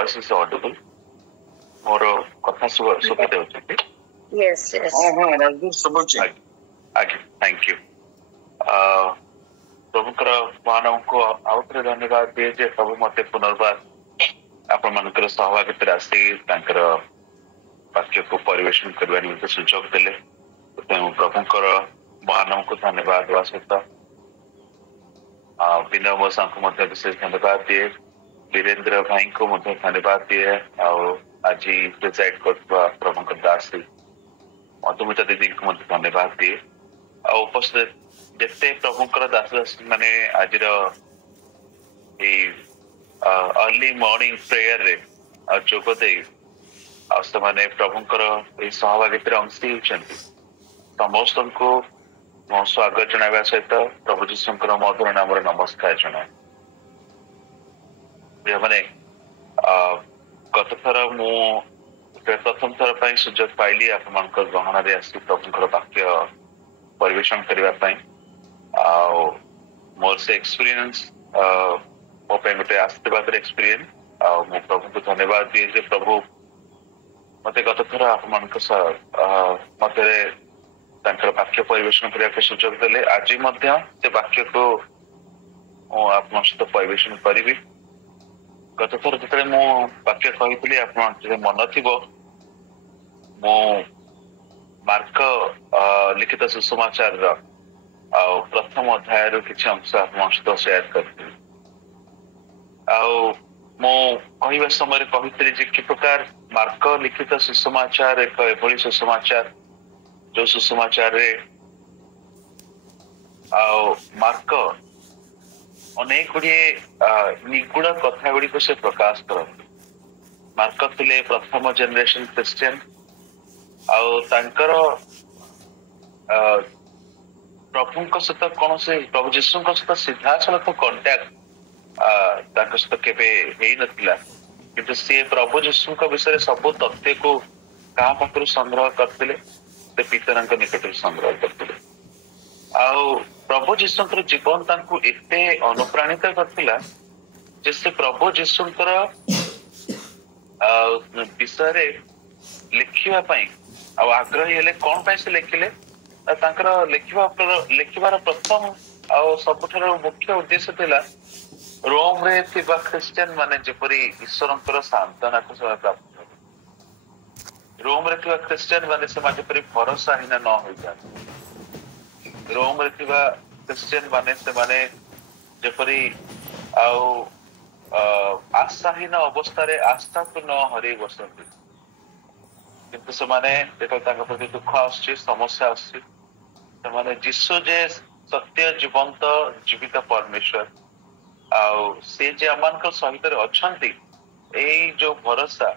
voice is audible? ମୋର କଥା ଶୁଭା ଯାଉଛି? Yes, yes. ଆଜ୍ଞା, thank you. ପ୍ରଭୁଙ୍କର ମାନଙ୍କୁ ଆଉ ଥରେ ଧନ୍ୟବାଦ ଦିଏ ଯେ ପ୍ରଭୁ ମତେ ପୁନର୍ବାର ଆପଣମାନଙ୍କର ସହଭାଗିତାରେ ଆସି ତାଙ୍କର ବାକ୍ୟକୁ ପରିବେଷଣ କରିବା ନିମନ୍ତେ ସୁଯୋଗ ଦେଲେ। ତେଣୁ ପ୍ରଭୁଙ୍କର ମହାନଙ୍କୁ ଧନ୍ୟବାଦ ଦେବା ସହିତ ବିନୟ ମଉସାଙ୍କୁ ମଧ୍ୟ ବିଶେଷ ଧନ୍ୟବାଦ ଦିଏ। ବୀରେନ୍ଦ୍ର ଭାଇଙ୍କୁ ମଧ୍ୟ ଧନ୍ୟବାଦ ଦିଏ। ଆଉ ଆଜି ପ୍ରେଜାଇଡ୍ କରୁଥିବା ପ୍ରଭୁଙ୍କର ଦାସୀ ମଧୁମିତା ଦିଦିଙ୍କୁ ମଧ୍ୟ ଧନ୍ୟବାଦ ଦିଏ। ଆଉ ଉପସ୍ଥିତ ଯେତେ ପ୍ରଭୁଙ୍କର ଦାସ ଦାସୀ ମାନେ ଆଜିର ଏଇ अर्ली मॉर्निंग प्रेयर रे जोग दे ଆଉ ସେମାନେ ପ୍ରଭୁଙ୍କର ଏହି ସହଭାଗିତାରେ ଅଂଶୀ ହେଉଛନ୍ତି। ସମସ୍ତ ଙ୍କୁ ମୋ ସ୍ୱାଗତ ଜଣାଇବା ସହିତ ପ୍ରଭୁ ଯୀଶୁଙ୍କର ମଧୁର ନାମରେ ନମସ୍କାର ଜଣାଏ। ମାନେ ଗତ ଥର ମୁଁ ପ୍ରଥମ ଥର ପାଇଁ ସୁଯୋଗ ପାଇଲି ଆପଣଙ୍କ ଗହଣରେ ଆସି ପ୍ରଭୁଙ୍କର ବାକ୍ୟ ପରିବେଷଣ କରିବା ପାଇଁ। ଆଉ ମୋର ସେ ଏକ୍ସପିରିଏନ୍ସ ମୋ ପାଇଁ ଗୋଟେ ଆଶୀର୍ବାଦର ଏକ୍ସପିରିଏନ୍ସ। ଆଉ ମୁଁ ପ୍ରଭୁଙ୍କୁ ଧନ୍ୟବାଦ ଦିଏ ଯେ ପ୍ରଭୁ ମତେ ଗତ ଥର ଆପଣମାନଙ୍କ ମଧ୍ୟରେ ତାଙ୍କର ବାକ୍ୟ ପରିବେଷଣ କରିବାକୁ ସୁଯୋଗ ଦେଲେ। ଆଜି ମଧ୍ୟ ସେ ବାକ୍ୟକୁ ମୁଁ ଆପଣଙ୍କ ସହିତ ପରିବେଷଣ କରିବି। ଗତ ଥର ଯେତେବେଳେ ମୁଁ ବାକ୍ୟ କହିଥିଲି ଆପଣ ଯଦି ମନ ଥିବ ମୁଁ ମାର୍କ ଲିଖିତ ସୁସମାଚାରର ଆଉ ପ୍ରଥମ ଅଧ୍ୟାୟରୁ କିଛି ଅଂଶ ଆପଣଙ୍କ ସହିତ ସେୟାର କରିଥିଲି। ଆଉ ମୁଁ କହିବା ସମୟରେ କହିଥିଲି ଯେ କି ପ୍ରକାର ମାର୍କ ଲିଖିତ ସୁସମାଚାର ଏକ ଏଭଳି ସୁସମାଚାର ଯୋଉ ସୁସମାଚାରରେ ଆଉ ମାର୍କ ଅନେକ ଗୁଡ଼ିଏ ନିଗୁଡ କଥା ଗୁଡିକ ସେ ପ୍ରକାଶ କରନ୍ତି। ମାର୍କ ଥିଲେ ପ୍ରଥମ ଜେନେରେସନ ଖ୍ରୀଷ୍ଟିଆନ। ଆଉ ତାଙ୍କର ପ୍ରଭୁଙ୍କ ସହିତ କୌଣସି ପ୍ରଭୁ ଯୀଶୁଙ୍କ ସହିତ ସିଧାସଳଖ କଣ୍ଟାକ୍ଟ ତାଙ୍କ ସହିତ କେବେ ହେଇନଥିଲା। କିନ୍ତୁ ସିଏ ପ୍ରଭୁ ଯୀଶୁଙ୍କ ବିଷୟରେ ସବୁ ତଥ୍ୟକୁ କାହା ପାଖରୁ ସଂଗ୍ରହ କରିଥିଲେ? ସେ ପିତାଙ୍କ ନିକଟରୁ ସଂଗ୍ରହ କରିଥିଲେ। ଆଉ ପ୍ରଭୁ ଯୀଶୁଙ୍କର ଜୀବନ ତାଙ୍କୁ ଏତେ ଅନୁପ୍ରାଣିତ କରିଥିଲା ଯେ ସେ ପ୍ରଭୁ ଯୀଶୁଙ୍କର ବିଷୟରେ ଲେଖିବା ପାଇଁ ଆଉ ଆଗ୍ରହୀ ହେଲେ। କଣ ପାଇଁ ସେ ଲେଖିଲେ? ତାଙ୍କର ଲେଖିବାର ପ୍ରଥମ ଆଉ ସବୁଠାରୁ ମୁଖ୍ୟ ଉଦ୍ଦେଶ୍ୟ ଥିଲା ରୋମରେ ଥିବା ଖ୍ରୀଷ୍ଟିଆନ ମାନେ ଯେପରି ଈଶ୍ୱରଙ୍କର ସାନ୍ତ୍ୱନାକୁ ସେମାନେ ପ୍ରାପ୍ତ ହେବେ। ରୋମରେ ଥିବା ଖ୍ରୀଷ୍ଟିଆନ ମାନେ ସେମାନେ ଯେପରି ଭରସାହୀନ ନ ହୋଇଯାନ୍ତି। ରୋମରେ ଥିବା ଖ୍ରୀଷ୍ଟିଆନ ମାନେ ସେମାନେ ଯେପରି ଆଉ ଆଶାହୀନ ଅବସ୍ଥାରେ ଆସ୍ଥାକୁ ନ ହରେଇ ବସନ୍ତି। କିନ୍ତୁ ସେମାନେ ଯେତେବେଳେ ତାଙ୍କ ପ୍ରତି ଦୁଃଖ ଆସୁଛି, ସମସ୍ୟା ଆସୁଛି, ସେମାନେ ଯୀଶୁ ଯେ ସତ୍ୟ ଜୀବନ୍ତ ଜୀବିତ ପରମେଶ୍ୱର ଆଉ ସେ ଯେ ଆମମାନଙ୍କ ସହିତ ଅଛନ୍ତି, ଏଇ ଯୋଉ ଭରସା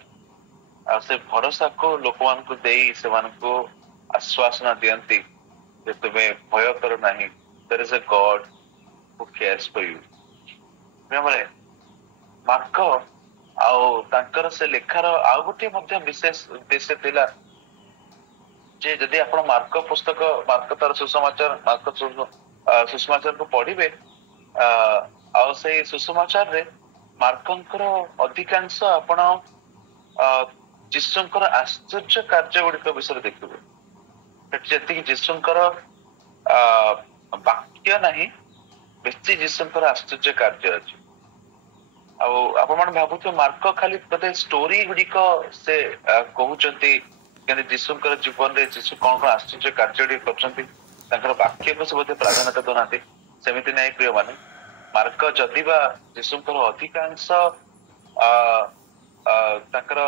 ଆଉ ସେ ଭରସାକୁ ଲୋକମାନଙ୍କୁ ଦେଇ ସେମାନଙ୍କୁ ଆଶ୍ୱାସନା ଦିଅନ୍ତି ଯେ ତୁମେ ଭୟ କର ନାହିଁ, there is a God who cares for you। Mark ଆଉ ତାଙ୍କର ସେ ଲେଖାର ଆଉ ଗୋଟିଏ ମଧ୍ୟ ବିଶେଷ ଉଦ୍ଦେଶ୍ୟ ଥିଲା ଯେ ଯଦି ଆପଣ ମାର୍କ ପୁସ୍ତକ ମାର୍କ ତାର ସୁସମାଚାରକୁ ପଢିବେ ଆଉ ସେଇ ସୁସମାଚାରରେ ମାର୍କଙ୍କର ଅଧିକାଂଶ ଆପଣ ଯୀଶୁଙ୍କର ଆଶ୍ଚର୍ଯ୍ୟ କାର୍ଯ୍ୟ ଗୁଡିକ ବିଷୟରେ ଦେଖିବେ। ସେଠି ଯେତିକି ଯୀଶୁଙ୍କର ବାକ୍ୟ ନାହିଁ, ବେଶୀ ଯୀଶୁଙ୍କର ଆଶ୍ଚର୍ଯ୍ୟ କାର୍ଯ୍ୟ ଅଛି। ଆଉ ଆପଣମାନେ ଭାବୁଥିବେ ମାର୍କ ଖାଲି ବୋଧେ ଷ୍ଟୋରି ଗୁଡିକ ସେ କହୁଛନ୍ତି, କିନ୍ତୁ ଯୀଶୁଙ୍କର ଜୀବନରେ ଯୀଶୁ କଣ କଣ ଆଶ୍ଚର୍ଯ୍ୟ କାର୍ଯ୍ୟ ଗୁଡିକ କରିଛନ୍ତି, ତାଙ୍କର ବାକ୍ୟକୁ ସେ ବୋଧେ ପ୍ରାଧାନ୍ୟତା ଦଉନାହାନ୍ତି। ସେମିତି ନାହିଁ ପ୍ରିୟ ମାନେ। ମାର୍କ ଯଦିବା ଯୀଶୁଙ୍କର ଅଧିକାଂଶ ତାଙ୍କର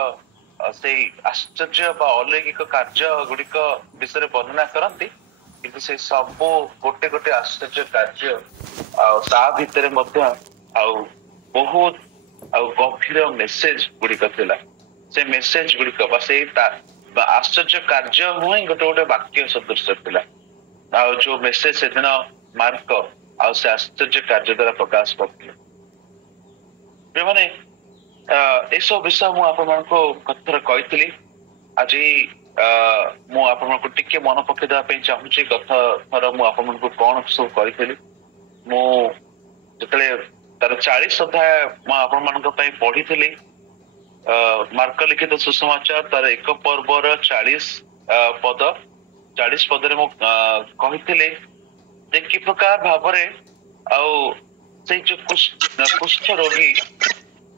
ସେଇ ଆଶ୍ଚର୍ଯ୍ୟ ବା ଅଲୌକିକ କାର୍ଯ୍ୟ ଗୁଡିକ ବିଷୟରେ ବର୍ଣ୍ଣନା କରନ୍ତି, କିନ୍ତୁ ସେ ସବୁ ଗୋଟେ ଗୋଟେ ଆଶ୍ଚର୍ଯ୍ୟ କାର୍ଯ୍ୟ ଆଉ ତା ଭିତରେ ମଧ୍ୟ ଆଉ ବହୁତ ଆଉ ଗଭୀର ମେସେଜ ଗୁଡିକ ଥିଲା। ସେ ମେସେଜ ଗୁଡିକ ବା ସେଇ ଆଶ୍ଚର୍ଯ୍ୟ କାର୍ଯ୍ୟ ହିଁ ଗୋଟେ ଗୋଟେ ବାକ୍ୟ ସଦୃଶ ଥିଲା। ଆଉ ଯୋଉ ମେସେଜ ସେଦିନ ମାର୍କ ଆଉ ସେ ଆଶ୍ଚର୍ଯ୍ୟ କାର୍ଯ୍ୟ ଦ୍ୱାରା ପ୍ରକାଶ କରିଥିଲେ। ଯୋଉମାନେ ଏସବୁ ବିଷୟ ମୁଁ ଆପଣମାନଙ୍କୁ ଥରେ କହିଥିଲି। ଆଜି ମୁଁ ଆପଣଙ୍କୁ ଟିକେ ମନେ ପକେଇଦେବା ପାଇଁ ଚାହୁଁଛି ଗତ ଥର ମୁଁ ଆପଣଙ୍କୁ କଣ ସବୁ କହିଥିଲି। ମୁଁ ଯେତେବେଳେ ତାର 40 ଅଧ୍ୟାୟ ମୁଁ ଆପଣମାନଙ୍କ ପାଇଁ ପଢିଥିଲି, ମାର୍କ ଲିଖିତ ସୁସମାଚାର ତାର 1 ପର୍ବର 40 ପଦ 40 ପଦରେ ମୁଁ କହିଥିଲି ଯେ କି ପ୍ରକାର ଭାବରେ ଆଉ ସେଇ ଯୋଉ କୁଷ୍ଠ ରୋଗୀ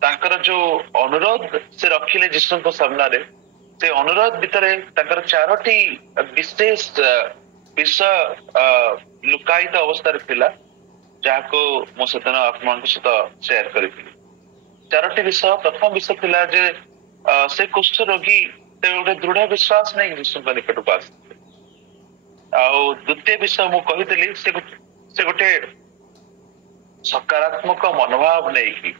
ତାଙ୍କର ଯୋଉ ଅନୁରୋଧ ସେ ରଖିଲେ ଯୀଶୁଙ୍କ ସାମ୍ନାରେ ସେ ଅନୁରୋଧ ଭିତରେ ତାଙ୍କର 4ଟି ବିଶେଷ ବିଷୟ ଲୁକାୟିତ ଅବସ୍ଥାରେ ଥିଲା ଯାହାକୁ ମୁଁ ସେଦିନ ଆପଣଙ୍କ ସହିତ ସେୟାର କରିଥିଲି। 4ଟି ବିଷୟ। ପ୍ରଥମ ବିଷୟ ଥିଲା ଯେ ସେ କୁଷ୍ଠ ରୋଗୀ ସେ ଗୋଟେ ଦୃଢ ବିଶ୍ୱାସ ନେଇ ଯୀଶୁଙ୍କ ନିକଟକୁ ଆସିଥିଲେ। ଆଉ ଦ୍ୱିତୀୟ ବିଷୟ ମୁଁ କହିଥିଲି ସେ ଗୋଟେ ସକାରାତ୍ମକ ମନୋଭାବ ନେଇକି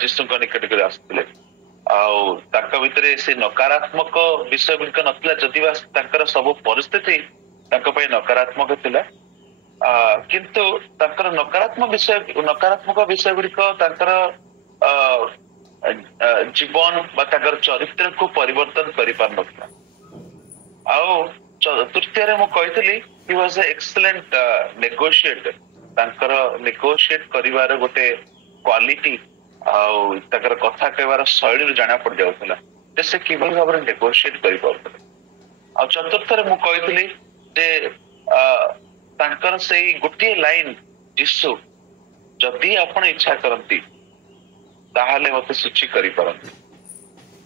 ଯୀଶୁଙ୍କ ନିକଟକୁ ଆସିଥିଲେ। ଆଉ ତାଙ୍କ ଭିତରେ ସେ ନକାରାତ୍ମକ ବିଷୟ ଗୁଡ଼ିକ ନଥିଲା ଯଦି ବା ତାଙ୍କର ସବୁ ପରିସ୍ଥିତି ତାଙ୍କ ପାଇଁ ନକାରାତ୍ମକ ଥିଲା କିନ୍ତୁ ତାଙ୍କର ନକାରାତ୍ମକ ବିଷୟ ଗୁଡ଼ିକ ତାଙ୍କର ଜୀବନ ବା ତାଙ୍କର ଚରିତ୍ରକୁ ପରିବର୍ତ୍ତନ କରିପାରୁନଥିଲା। ଆଉ ତୃତୀୟରେ ମୁଁ କହିଥିଲି he was an excellent negotiator। ତାଙ୍କର ନେଗୋସିଏଟ କରିବାର ଗୋଟେ କ୍ୱାଲିଟି ଆଉ ତାଙ୍କର କଥା କହିବାର ଶୈଳୀରୁ ଜଣା ପଡିଯାଉଥିଲା ଯେ ସେ କିଭଳି ଭାବରେ ନେଗୋସିଏଟ କରିପାରୁଥିଲେ। ଆଉ ଚତୁର୍ଥରେ ମୁଁ କହିଥିଲି ଯେ ତାଙ୍କର ସେଇ ଗୋଟିଏ ଲାଇନ ଯୀଶୁ ଯଦି ଆପଣ ଇଚ୍ଛା କରନ୍ତି ତାହେଲେ ମତେ ସୂଚୀ କରିପାରନ୍ତି।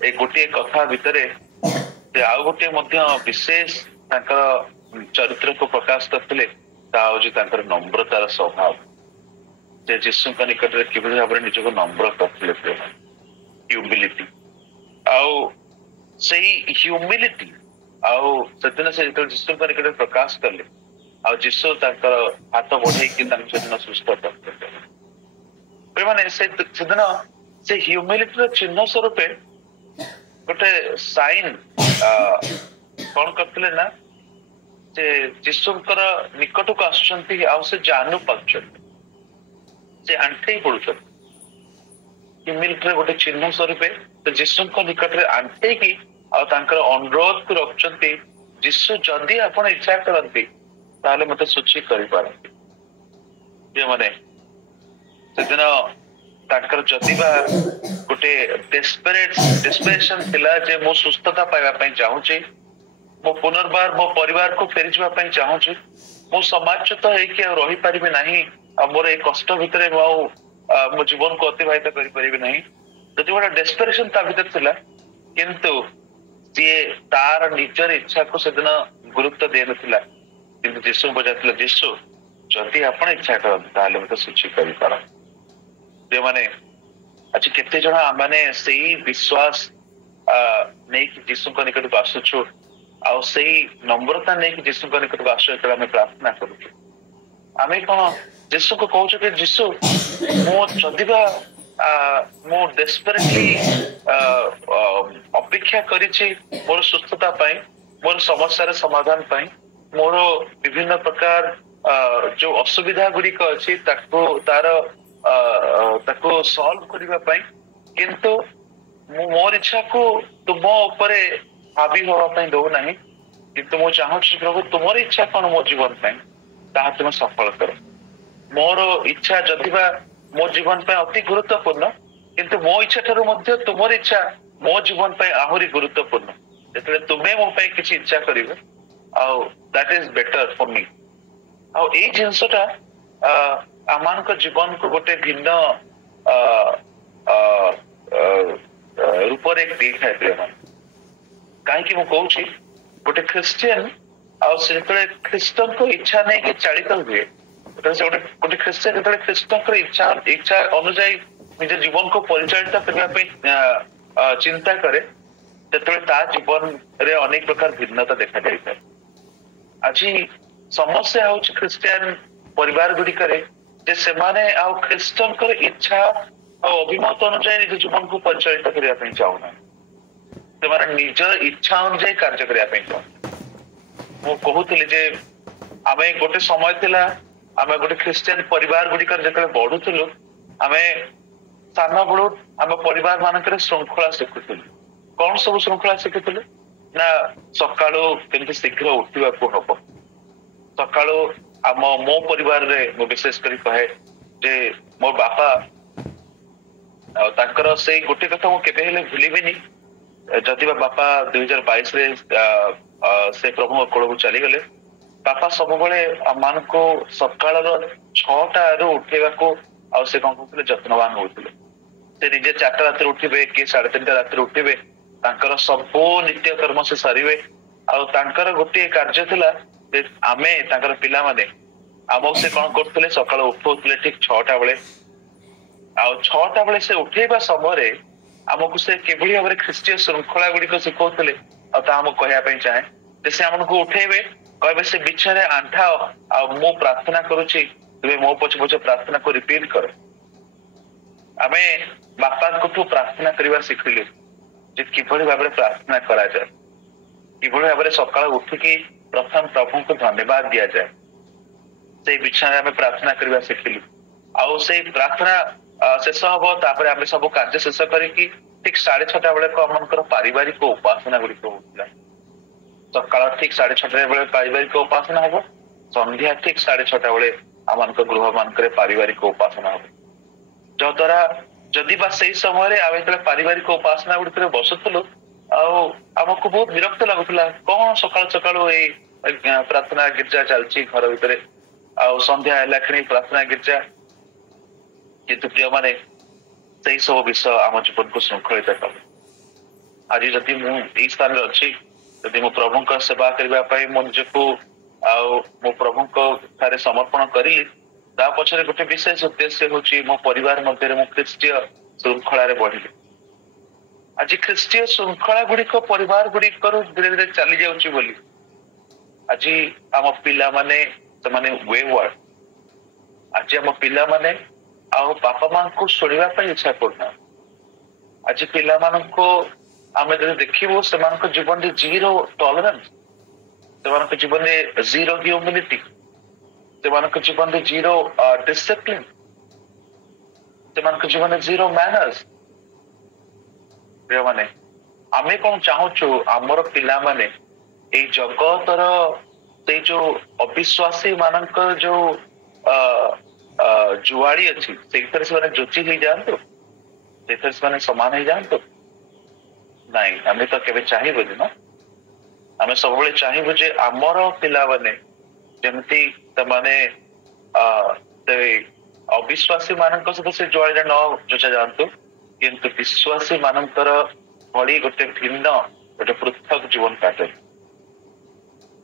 ଏଇ ଗୋଟିଏ କଥା ଭିତରେ ସେ ଆଉ ଗୋଟିଏ ମଧ୍ୟ ବିଶେଷ ତାଙ୍କର ଚରିତ୍ରକୁ ପ୍ରକାଶ କରିଥିଲେ ତାହା ହଉଛି ତାଙ୍କର ନମ୍ରତାର ସ୍ୱଭାବ। ସେ ଯୀଶୁଙ୍କ ନିକଟରେ କିଭଳି ଭାବରେ ନିଜକୁ ନମ୍ର କରିଥିଲେ ହ୍ୟୁମିଲିଟି। ଆଉ ସେଇ ହ୍ୟୁମିଲିଟି ଆଉ ସେଦିନ ସେ ଯେତେବେଳେ ଯୀଶୁଙ୍କ ନିକଟରେ ପ୍ରକାଶ କଲେ ଆଉ ଯୀଶୁ ତାଙ୍କର ହାତ ବଢେଇକି ତାଙ୍କୁ ସେଦିନ ସୁସ୍ଥ କରିଥିଲେ। ମାନେ ସେଦିନ ସେ ହ୍ୟୁମିଲିଟିର ଚିହ୍ନ ସ୍ୱରୂପେ ଗୋଟେ ସାଇନ୍ କଣ କରିଥିଲେ ନା ସେ ଯୀଶୁଙ୍କର ନିକଟକୁ ଆସୁଛନ୍ତି ଆଉ ସେ ଜାଣୁ ପାରୁଛନ୍ତି ସେ ଆଣ୍ଠେଇ ପଡୁଛନ୍ତି। ହ୍ୟୁମିଲିଟିର ଗୋଟେ ଚିହ୍ନ ସ୍ୱରୂପେ ସେ ଯୀଶୁଙ୍କ ନିକଟରେ ଆଣ୍ଠେଇକି ଆଉ ତାଙ୍କର ଅନୁରୋଧକୁ ରଖୁଛନ୍ତି ଯୀଶୁ ଯଦି ଆପଣ ଇଚ୍ଛା କରନ୍ତି ତାହେଲେ ମତେ ସୂଚୀ କରିପାରନ୍ତି। ମାନେ ସେଦିନ ତାଙ୍କର ଯଦି ବା ଗୋଟେ ଡେସ୍ପରେସନ ଥିଲା ଯେ ମୁଁ ସୁସ୍ଥତା ପାଇବା ପାଇଁ ଚାହୁଁଛି, ମୁଁ ପୁନର୍ବାର ମୋ ପରିବାରକୁ ଫେରିଯିବା ପାଇଁ ଚାହୁଁଛି, ମୁଁ ସମାଜଚ୍ୟୁତ ହେଇକି ଆଉ ରହିପାରିବି ନାହିଁ ଆଉ ମୋର ଏଇ କଷ୍ଟ ଭିତରେ ମୁଁ ଆଉ ମୋ ଜୀବନକୁ ଅତିବାହିତ କରିପାରିବି ନାହିଁ। ଯଦି ଗୋଟେ ଡେସ୍ପରେସନ ତା ଭିତରେ ଥିଲା କିନ୍ତୁ ସିଏ ତାର ନିଜର ଇଚ୍ଛାକୁ ସେଦିନ ଗୁରୁତ୍ୱ ଦେଇନଥିଲା କିନ୍ତୁ ଯୀଶୁ ପଚାରିଥିଲା ଯୀଶୁ ଯଦି ଆପଣ ଇଚ୍ଛା କରନ୍ତି ତାହେଲେ ମତେ ସୂଚୀ କରିପାର। ଯେଉଁମାନେ ଆଜି କେତେ ଜଣ ଆମମାନେ ସେଇ ବିଶ୍ୱାସ ନେଇକି ଯୀଶୁଙ୍କ ନିକଟକୁ ଆସୁଛୁ ଆଉ ସେଇ ନମ୍ରତା ନେଇକି ଯୀଶୁଙ୍କ ନିକଟକୁ ଆସୁ ଯେତେବେଳେ ଆମେ ପ୍ରାର୍ଥନା କରୁଛୁ ଆମେ କଣ ଯୀଶୁଙ୍କୁ କହୁଛୁ କି ଯୀଶୁ ମୁଁ ଯଦି ବା ମୁଁ ଡେସ୍ପରେଟଲି ଅପେକ୍ଷା କରିଛି ମୋର ସୁସ୍ଥତା ପାଇଁ, ମୋର ସମସ୍ୟାର ସମାଧାନ ପାଇଁ, ମୋର ବିଭିନ୍ନ ପ୍ରକାର ଯୋଉ ଅସୁବିଧା ଗୁଡିକ ଅଛି ତାକୁ ସଲ୍ଭ କରିବା ପାଇଁ, କିନ୍ତୁ ମୁଁ ମୋର ଇଚ୍ଛାକୁ ତୁମ ଉପରେ ହାବି ହବା ପାଇଁ ଦଉନାହିଁ କିନ୍ତୁ ମୁଁ ଚାହୁଁଛି ପ୍ରଭୁ ତୁମର ଇଚ୍ଛା କଣ ମୋ ଜୀବନ ପାଇଁ ତାହା ତୁମେ ସଫଳ କର। ମୋର ଇଚ୍ଛା ଯଦି ବା ମୋ ଜୀବନ ପାଇଁ ଅତି ଗୁରୁତ୍ୱପୂର୍ଣ୍ଣ କିନ୍ତୁ ମୋ ଇଚ୍ଛା ଠାରୁ ମଧ୍ୟ ତୁମର ଇଚ୍ଛା ମୋ ଜୀବନ ପାଇଁ ଆହୁରି ଗୁରୁତ୍ୱପୂର୍ଣ୍ଣ। ଯେତେବେଳେ ତୁମେ ମୋ ପାଇଁ କିଛି ଇଚ୍ଛା କରିବ ଆଉ ଦ୍ୟାଟ୍ ଇଜ ବେଟର ଫର ମି। ଆଉ ଏଇ ଜିନିଷଟା ଆମମାନଙ୍କ ଜୀବନକୁ ଗୋଟେ ଭିନ୍ନ ରୂପରେ ଦେଇଥାଏ ପ୍ରିୟମାନେ। କାହିଁକି ମୁଁ କହୁଛି ଗୋଟେ ଖ୍ରୀଷ୍ଟିଆନ ଆଉ ସେ ଯେତେବେଳେ ଖ୍ରୀଷ୍ଟଙ୍କ ଇଚ୍ଛା ନେଇକି ଚାଳିତ ହୁଏ, ଗୋଟେ ଖ୍ରୀଷ୍ଟିଆନ ଯେତେବେଳେ ଖ୍ରୀଷ୍ଟଙ୍କର ଇଚ୍ଛା ଅନୁଯାୟୀ ନିଜ ଜୀବନକୁ ପରିଚାଳିତ କରିବା ପାଇଁ ଚିନ୍ତା କରେ ସେତେବେଳେ ତା ଜୀବନରେ ଅନେକ ପ୍ରକାର ଭିନ୍ନତା ଦେଖାଯାଇଥାଏ। ଆଜି ସମସ୍ୟା ହଉଛି ଖ୍ରୀଷ୍ଟିଆନ ପରିବାର ଗୁଡିକରେ ଯେ ସେମାନେ ଆଉ ଖ୍ରୀଷ୍ଟଙ୍କର ଇଚ୍ଛା ଆଉ ଅଭିମତ ଅନୁଯାୟୀ ନିଜ ଜୀବନକୁ ପରିଚାଳିତ କରିବା ପାଇଁ ଚାହୁଁନାହାନ୍ତି। ସେମାନେ ନିଜର ଇଚ୍ଛା ଅନୁଯାୟୀ କାର୍ଯ୍ୟ କରିବା ପାଇଁ ଚାହୁଁଛନ୍ତି। ମୁଁ କହୁଥିଲି ଯେ ଆମେ ଗୋଟେ ସମୟ ଥିଲା ଆମେ ଗୋଟେ ଖ୍ରୀଷ୍ଟିଆନ ପରିବାର ଗୁଡିକରେ ଯେତେବେଳେ ବଢୁଥିଲୁ ଆମେ ସାନ ବେଳୁ ଆମ ପରିବାର ମାନଙ୍କରେ ଶୃଙ୍ଖଳା ଶିଖୁଥିଲୁ। କଣ ସବୁ ଶୃଙ୍ଖଳା ଶିଖୁଥିଲୁ ନା ସକାଳୁ କେମିତି ଶୀଘ୍ର ଉଠିବାକୁ ହବ। ସକାଳୁ ମୋ ପରିବାରରେ ମୁଁ ବିଶେଷ କରି କହେ ଯେ ମୋ ବାପା ଆଉ ତାଙ୍କର ସେଇ ଗୋଟେ କଥା ମୁଁ କେବେ ହେଲେ ଭୁଲିବିନି, ଯଦି ବାପା 2022 ରେ ସେ ପ୍ରଭୁଙ୍କ କୋଳକୁ ଚାଲିଗଲେ, ବାପା ସବୁବେଳେ ଆମମାନଙ୍କୁ ସକାଳର 6ଟାରୁ ଉଠେଇବାକୁ ଆଉ ସେ କଣ କରୁଥିଲେ ଯତ୍ନବାନ ହଉଥିଲେ। ସେ ନିଜେ 4ଟା ରାତିରେ ଉଠିବେ କି 3:30 ରାତିରେ ଉଠିବେ, ତାଙ୍କର ସବୁ ନିତ୍ୟ କର୍ମ ସେ ସାରିବେ। ଆଉ ତାଙ୍କର ଗୋଟିଏ କାର୍ଯ୍ୟ ଥିଲା ଯେ ଆମେ ତାଙ୍କର ପିଲାମାନେ ଆମକୁ ସେ କଣ କରୁଥିଲେ, ସକାଳୁ ଉଠଉଥିଲେ ଠିକ 6ଟା ବେଳେ। ଆଉ 6ଟା ବେଳେ ସେ ଉଠେଇବା ସମୟରେ ଆମକୁ ସେ କିଭଳି ଭାବରେ ଖ୍ରୀଷ୍ଟୀୟ ଶୃଙ୍ଖଳା ଗୁଡିକ ଶିଖଉଥିଲେ। ଆଉ ତାହା ମୁଁ କହିବା ପାଇଁ ଚାହେଁ ଯେ ସେ ଆମକୁ ଉଠେଇବେ, କହିବେ ସେ ବିଛାରେ ଆଣ୍ଠାଅ ଆଉ ମୁଁ ପ୍ରାର୍ଥନା କରୁଛି, ତୁମେ ମୋ ପଛେ ପଛେ ପ୍ରାର୍ଥନାକୁ ରିପିଟ କର। ଆମେ ବାପାଙ୍କଠୁ ପ୍ରାର୍ଥନା କରିବା ଶିଖିଲୁ ଯେ କିଭଳି ଭାବରେ ପ୍ରାର୍ଥନା କରାଯାଏ, କିଭଳି ଭାବରେ ସକାଳୁ ଉଠିକି ପ୍ରଥମ ପ୍ରଭୁଙ୍କୁ ଧନ୍ୟବାଦ ଦିଆଯାଏ। ସେଇ ବିଛାରେ ଆମେ ପ୍ରାର୍ଥନା କରିବା ଶିଖିଲୁ। ଆଉ ସେଇ ପ୍ରାର୍ଥନା ଶେଷ ହବ, ତାପରେ ଆମେ ସବୁ କାର୍ଯ୍ୟ ଶେଷ କରିକି ଠିକ 6:30 ବେଳକୁ ଆମଙ୍କର ପାରିବାରିକ ଉପାସନା ଗୁଡିକ ହଉଥିଲା। ସକାଳ ଠିକ 6:30 ବେଳେ ପାରିବାରିକ ଉପାସନା ହବ, ସନ୍ଧ୍ୟା ଠିକ 6:30 ବେଳେ ଆମମାନଙ୍କ ଗୃହ ମାନଙ୍କରେ ପାରିବାରିକ ଉପାସନା ହବ। ଯାଦ୍ୱାରା ଯଦି ବା ସେଇ ସମୟରେ ଆମେ ଯେତେବେଳେ ପାରିବାରିକ ଉପାସନା ଗୁଡିକରେ ବସୁଥିଲୁ, ଆଉ ଆମକୁ ବହୁତ ବିରକ୍ତ ଲାଗୁଥିଲା, କଣ ସକାଳୁ ସକାଳୁ ଏଇ ପ୍ରାର୍ଥନା ଗିର୍ଜା ଚାଲିଛି ଘର ଭିତରେ, ଆଉ ସନ୍ଧ୍ୟା ହେଲା କ୍ଷଣି ପ୍ରାର୍ଥନା ଗିର୍ଜା। କିନ୍ତୁ ପ୍ରିୟମାନେ, ସେଇ ସବୁ ବିଷୟ ଆମ ଜୀବନକୁ ଶୃଙ୍ଖଳିତ କରେ। ଆଜି ଯଦି ମୁଁ ଏଇ ସ୍ଥାନରେ ଅଛି, ଯଦି ମୁଁ ପ୍ରଭୁଙ୍କ ସେବା କରିବା ପାଇଁ ମୁଁ ନିଜକୁ ଆଉ ମୋ ପ୍ରଭୁଙ୍କ ଠାରେ ସମର୍ପଣ କରିଲି, ତା ପଛରେ ଗୋଟେ ବିଶେଷ ଉଦ୍ଦେଶ୍ୟ ହଉଛି ମୋ ପରିବାର ମଧ୍ୟରେ ମୁଁ ଖ୍ରୀଷ୍ଟୀୟ ଶୃଙ୍ଖଳାରେ ବଢିଲି। ଆଜି ଖ୍ରୀଷ୍ଟୀୟ ଶୃଙ୍ଖଳା ଗୁଡିକ ପରିବାର ଗୁଡିକରୁ ଧୀରେ ଧୀରେ ଚାଲି ଯାଉଛି ବୋଲି ଆଜି ଆମ ପିଲାମାନେ ସେମାନେ ୱେୱାର୍ଡ। ଆଜି ଆମ ପିଲାମାନେ ଆଉ ବାପା ମାଙ୍କୁ ଶୁଣିବା ପାଇଁ ଇଚ୍ଛା କରୁନାହାନ୍ତି। ଆଜି ପିଲାମାନଙ୍କୁ ଆମେ ଯଦି ଦେଖିବୁ, ସେମାନଙ୍କ ଜୀବନରେ ଜିରୋ ଟଲରାନ୍ସ, ସେମାନଙ୍କ ଜୀବନରେ ଜିରୋ ହ୍ୟୁମିଲିଟି, ସେମାନଙ୍କ ଜୀବନରେ ଜିରୋ ଡିସିପ୍ଲିନ, ସେମାନଙ୍କ ଜୀବନରେ ଜିରୋ ମ୍ୟାନର୍ସ। ପ୍ରିୟମାନେ, ଆମେ କଣ ଚାହୁଁଛୁ ଆମର ପିଲାମାନେ ଏଇ ଜଗତର ସେଇ ଯୋଉ ଅବିଶ୍ୱାସୀ ମାନଙ୍କର ଯୋଉ ଜୁଆଡି ଅଛି ସେଇଥିରେ ସେମାନେ ଯୋଚି ହେଇଯାଆନ୍ତୁ, ସେଇଥିରେ ସେମାନେ ସମାନ ହେଇଯାଆନ୍ତୁ? ନାଇଁ, ଆମେ ତ କେବେ ଚାହିଁବୁନି ନା। ଆମେ ସବୁବେଳେ ଚାହିଁବୁ ଯେ ଆମର ପିଲାମାନେ ଯେମିତି ସେମାନେ ସେ ଅବିଶ୍ୱାସୀ ମାନଙ୍କ ସହିତ ସେ ଜୁଆଡିରେ ନ ଯୋଚା ଯାଆନ୍ତୁ, କିନ୍ତୁ ବିଶ୍ୱାସୀ ମାନଙ୍କର ଭଳି ଗୋଟେ ଭିନ୍ନ, ଗୋଟେ ପୃଥକ ଜୀବନ କାଟେ।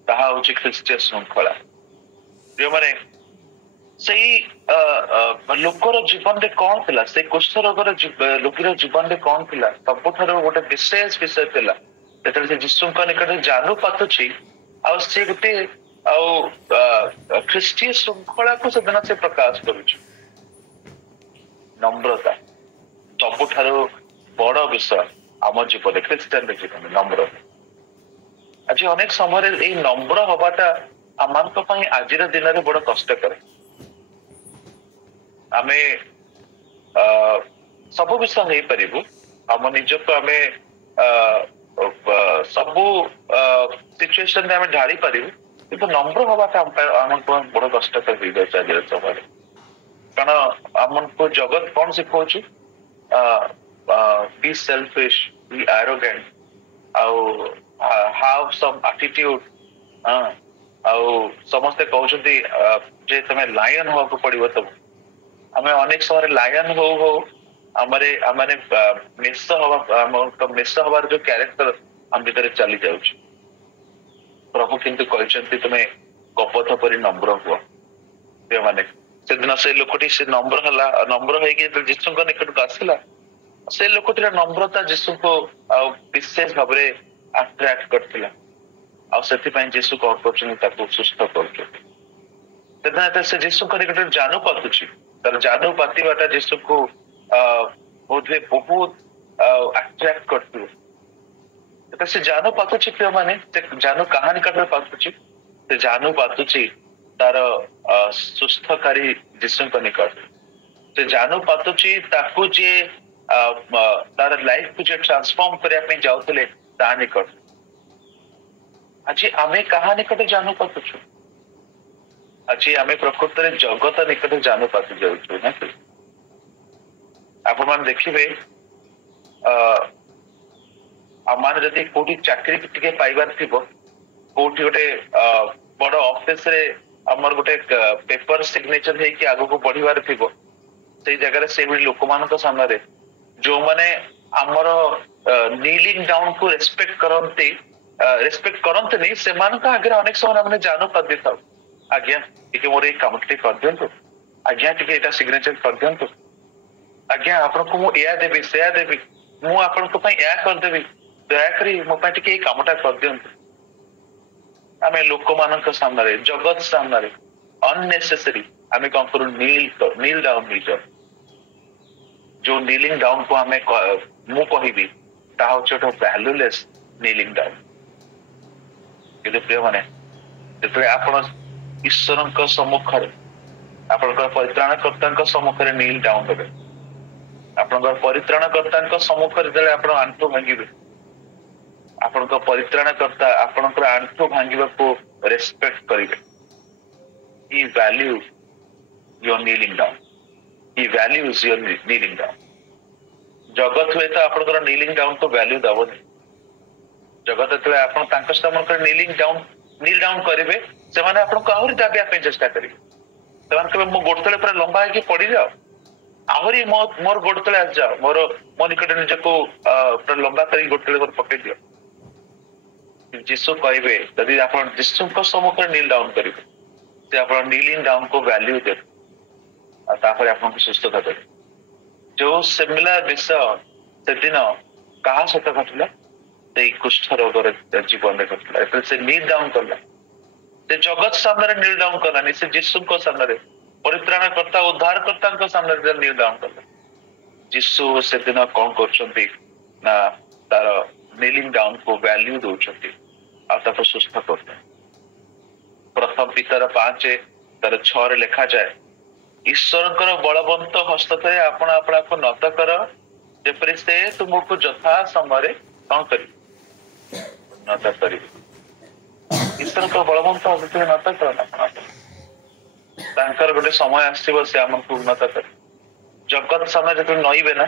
ତାହା ହଉଛି ଖ୍ରୀଷ୍ଟୀୟ ଶୃଙ୍ଖଳା। ଯେଉଁମାନେ ସେଇ ଲୋକର ଜୀବନରେ କଣ ଥିଲା, ସେଇ କୁଷ୍ଠ ରୋଗର ରୋଗୀର ଜୀବନରେ କଣ ଥିଲା, ସବୁଠାରୁ ଗୋଟେ ବିଶେଷ ବିଷୟ ଥିଲା। ଯେତେବେଳେ ସେ ଯୀଶୁଙ୍କ ନିକଟରେ ଜାନୁ ପାତୁଛି, ଆଉ ସେ ଗୋଟେ ଆଉ ଖ୍ରୀଷ୍ଟୀୟ ଶୃଙ୍ଖଳାକୁ ସେଦିନ ସେ ପ୍ରକାଶ କରୁଛି। ନମ୍ରତା ସବୁଠାରୁ ବଡ ବିଷୟ ଆମ ଜୀବନରେ, ଖ୍ରୀଷ୍ଟିଆନ ଜୀବନରେ ନମ୍ରତା। ଆଜି ଅନେକ ସମୟରେ ଏଇ ନମ୍ର ହବାଟା ଆମମାନଙ୍କ ପାଇଁ ଆଜିର ଦିନରେ ବଡ କଷ୍ଟକର। ଆମେ ସବୁ ବିଷୟ ହେଇପାରିବୁ, ଆମ ନିଜକୁ ଆମେ ସବୁ ସିଚୁଏସନରେ ଆମେ ଢାଳି ପାରିବୁ, କିନ୍ତୁ ନମ୍ର ହବାଟା ଆମକୁ ବଡ କଷ୍ଟକର ହେଇଯାଉଛି ଆଜିର ସମୟରେ। କାରଣ ଆମକୁ ଜଗତ କଣ ଶିଖଉଛି, be selfish, be arrogant, ଆଉ have some attitude। ଆଉ ସମସ୍ତେ କହୁଛନ୍ତି ଯେ ତମେ ଲାୟନ ହବାକୁ ପଡିବ ତମକୁ। ଆମେ ଅନେକ ସମୟରେ ଲାୟନ ହଉ ହଉ ଆମେ ମେଷ ହବାର ଯୋଉ କ୍ୟାରେକ୍ଟର ଆମ ଭିତରେ ଚାଲି ଯାଉଛି। ପ୍ରଭୁ କିନ୍ତୁ କହିଛନ୍ତି ତୁମେ ଗପଥ ପରି ନମ୍ର ହୁଅ। ମାନେ ସେଦିନ ସେ ଲୋକଟି ସେ ନମ୍ର ହେଲା, ନମ୍ର ହେଇକି ଯୀଶୁଙ୍କ ନିକଟକୁ ଆସିଲା, ସେ ଲୋକଟିର ନମ୍ରତା ଯୀଶୁଙ୍କୁ ଆଉ ବିଶେଷ ଭାବରେ ଆଟ୍ରାକ୍ଟ କରିଥିଲା। ଆଉ ସେଥିପାଇଁ ଯୀଶୁ କଣ କରୁଛନ୍ତି, ତାକୁ ସୁସ୍ଥ କରୁଛନ୍ତି। ସେଦିନ ସେ ଯୀଶୁଙ୍କ ନିକଟରେ ଜାନୁ ପାତୁଛି, ତାର ଜାନୁ ପାତିବାଟା ଯୀଶୁଙ୍କୁ ବୋଧହୁଏ ବହୁତ ଆଟ୍ରାକ୍ଟ କରିଥିବ। ସେ ଜାନୁ ପାତୁଛି ପ୍ରିୟମାନେ, ସେ ଜାନୁ କାହା ନିକଟରେ ପାତୁଛି, ସେ ଜାନୁ ପାତୁଛି ତାର ସୁସ୍ଥକାରୀ ଯୀଶୁଙ୍କ ନିକଟରେ। ସେ ଜାନୁ ପାତୁଛି ତାକୁ ଯିଏ ତାର ଲାଇଫକୁ ଯିଏ ଟ୍ରାନ୍ସଫର୍ମ କରିବା ପାଇଁ ଯାଉଥିଲେ ତା ନିକଟରେ। ଆଜି ଆମେ କାହା ନିକଟରେ ଜାନୁ ପାତୁଛୁ? ଆଜି ଆମେ ପ୍ରକୃତରେ ଜଗତ ନିକଟରେ ଜାନୁ ପାତି ଯାଉଛୁ ନା? आपण मान देखिबे आमान जदि कोठी चाकरी टिके पाइबार थिबो कोठी गोटे बड़ ऑफिस रे हमर गोटे पेपर सिग्नेचर हे कि आगो को बढ़िबार थिबो से जगह से भी लोक मानक सामने जो माने हमर नीलिंग डाउन को रेस्पेक्ट करते नहीं से मानक आगे अनेक समय हमने जानू कर देता आज्ञा टिके मोर ए काम टिके कर दियंतु आज्ञा टिके एटा सिग्नेचर कर दियंतु आज्ञा आपन को मु एया देबी सेया देबी मु आपन को पई एया कर देबी दया करी मो पई टिके ए कामटा कर दियंतु आमे लोक मानक सामने जगत सामने अननेसेसरी आमे कोन करू नील डाउन नीचर जो नीलिंग डाउन को हमें मु कहिबी ता होचो वैल्यूलेस नीलिंग डाउन किंतु प्रिय माने जेतले आपण ईश्वरक सम्मुखरे आपणकर परित्राणकर्ता सम्मुखरे नील डाउन हेबे आपणकर परित्राणकर्ता सम्मुखरे जेतले आपण आंठु भांगिबे आपणकर परित्राणकर्ता आपणकर आंठु भांगिबा को रेस्पेक्ट करिवे ही value your kneeling down he values your kneeling down जगत हुए तो आपनकर kneeling down को वैल्यू दबोनी जगत तले आपन तांका समकर नील डाउन करिवे से माने आपन को आहुरी दाबिया पे चेष्टा करिवे से माने के मो गोडतले पूरा लंबा है कि पड़ी जाओ आहुरी मोर गोडतले आ जाओ मो निकट निज को पूरा लंबा करी गोडतले पर पकड़ दियो जिसु कहबे यदि आपन जिसु को सम्मुख नील डाउन करिवे से आपन नीलिंग डाउन को वैल्यू दे तापर आपको सुस्थता दे जो सिमिलर विषय से दिन कहा सहित घटला से कुष्ठ रोग जीवन में घटला से नील डाउन करला से जगत सामने नील डाउन करला से जीसु को सामने परित्राणकर्ता उद्धारकर्ता सामने नील डाउन करला जीसु से दिन कौन करछंती ना तार नीलिंग डाउन को वैल्यू दउछंती आ तापर सुस्थ करते प्रथम पितर 5 तार 6 रे लिखा जाए ईश्वरकर बलवंत हस्त थे आपण अपना को नत कर जेपरि से तुमको यथा समय कौन करी नत करी ईश्वर को बलवंत हस्त थे नत कर तांकर गोटे समय आसीबो से हमको नत कर जगत समय जब नईबे ना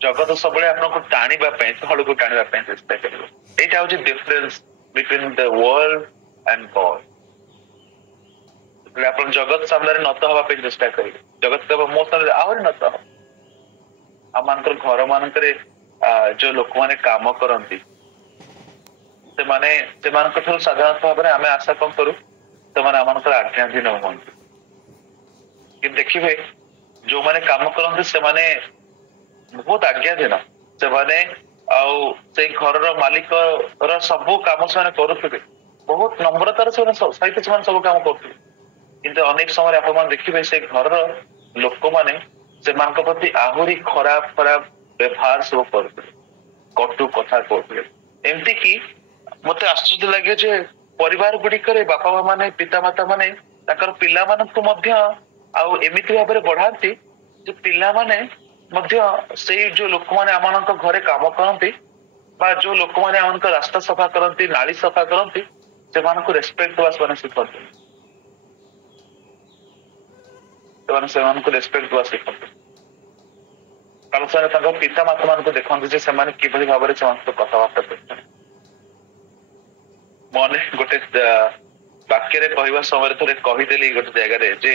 जगत सबले आपन को टाणीबा पई तळ को टाणीबा पई चेष्टा करिवो एटा होची difference between the world and God आपण जगत सामने नत हवा पे चेष्टा करी जगत के मो सामने आहुरी नत आमनकर घर मानकर जो लोक माने काम करंती से माने से मानकर थोर साधारण भाव में आमे आशा कम करू से माने आमनकर आज्ञाधीन होंती कि देखिबे जो माने काम करंती से माने बहुत आज्ञाधीन से माने आउ से घर रो मालिक रो सब काम से करूथिबे बहुत नम्रतार से सहित से सब काम करथिबे किंतु अनेक समय आप देखिए से घर लोक माने से प्रति आहुरी खराब खराब व्यवहार सब करते कटु कथा कहते एमती कि मत आश्चर्य लगे जे परिवार गुड़िक बापा माँ माने पिता माता माने पिला मानकु मध्य आउ एमिति भाव में बढ़ाती जे पिला माने मध्य से जो लोक माने आमनक घरे काम करती बा जो लोक माने आमनक रास्ता सफा करती नाली सफा करती से मानकु रेस्पेक्ट देवा से शिखते से रेस्पेक्ट देवा शिखते कारण से पिता माता मान को देखते से किभली भाव में कथबार्ता करते मन गोटे वाक्य कहवा समय थे कहीदेली गोटे जगह जे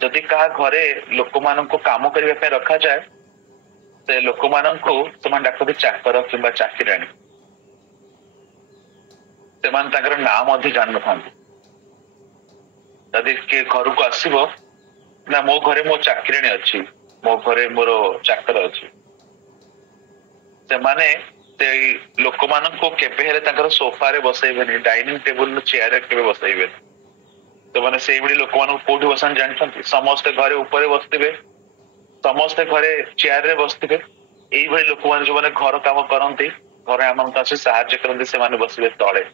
जदि कहा घरे लोक मान काम करने रखा जाए से लोक मान डाकती चाकर कि चाकिराणी से नाम जान न जदि किए घर को आसब ना मो घरे मो चाकिराणी अच्छी मो घरे मोर चाकर अच्छी से माने लोक मान केबे हेले सोफा रे बसैबेनी डाइनिंग टेबुल चेयर केबे बसैबेनी तो माने से लोक मान कोठी बसन जानछंती समस्त घरे ऊपर बसथिबे समस्त घरे चेयर रे बसथिबे एई भली लोक मान जो माने घर काम करंती घरे आमन आसी सहाय्य करंती से माने बसिबे तळे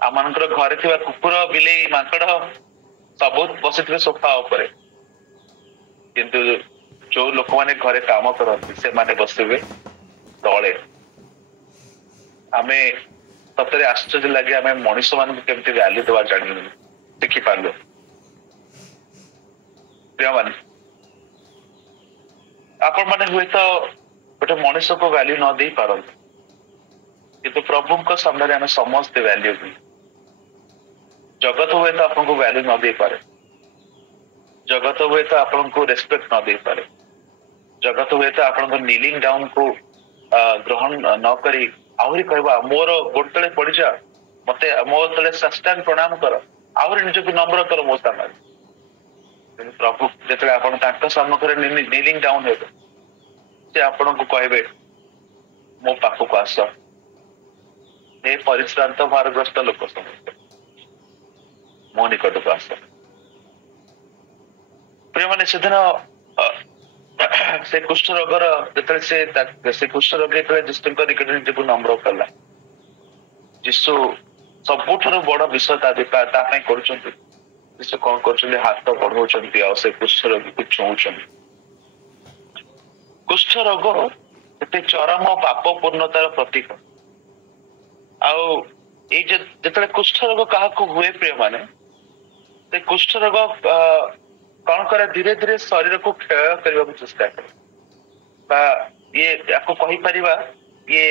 आमनकर घरे थिबा कुकुर बिलेई माकड़ सब बसिथिबे सोफा ऊपर किंतु जो लोक माने घरे काम करंती से माने बसिबे तळे आमे सतरे आश्चर्य लगे आमे मनुष्य मान केमती वैल्यू देवा जानि देखि पारलो प्रिय माने आपण मैंने हुए तो गोटे मनुष्य को वैल्यू न दे पारंती किंतु प्रभु सामने आम समस्ते वैल्यू भी जगत हुए तो आपको वैल्यू न दे पारे जगत हुए तो आपको रेस्पेक्ट न दे पारे जगत हुए तो आपको नीलिंग डाउन को ग्रहण न करी आहरी कहवा मोर गोड़ तले पड़ जा मत मो तले साष्टांग प्रणाम कर आहरी निजक नम्र कर मो सामने प्रभु जो आप सम्मुखें नीलिंग डाउन हे से आपण को कहे मो पाखक आस हे परिश्रांत भारग्रस्त लोक समस्ते मो निकट को आस प्रिय मैंने से दिन से कुष्ठ रोगर से कुष्ठ रोगी जीशु निकट निज को नम्र कला जीशु सबुठ बड़ विषय कर जीशु कौन कर हाथ बढ़ाऊँ से कुष्ठ रोगी को छुँच कुष्ठ रोग एते चरम पाप पूर्णतार प्रतीक आते कुष्ठ रोग क्या हुए प्रिय माने कुष्ठ रोग कौन करे धीरे धीरे शरीर को क्षय करने को चेष्टा करे ये कही परिबा ये